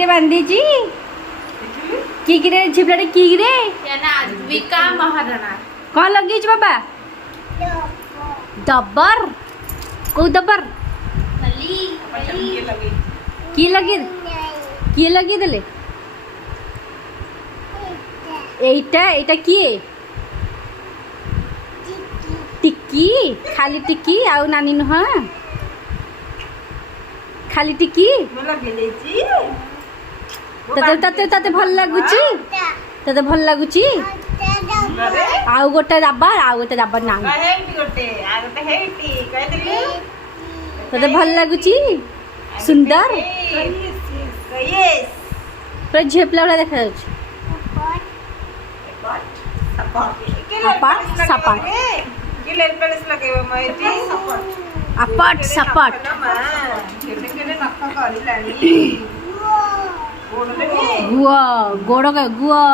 କିରେ ବାନ୍ଧିଛି କି କିରେ ଝିପଲାଟେ କି କିରେ ବିକା ମହାରଣା କଣ ଲଗେଇଛୁ ବାବା ଦବର କୋଉ ଦବର କିଏ ଲଗେଇଦେଲେ এইটা এটা কিଏ टिकी खाली टिकी आउ नानी नुह खाली टिकी तते भल लगुची तते भल लगुची आउ गोटे रबर ना तते भल लगुची सुंदर पूरा झेपला वाला देखा जाଉଛି सपाट अपट सपाट गुआ गोड़ का गुआ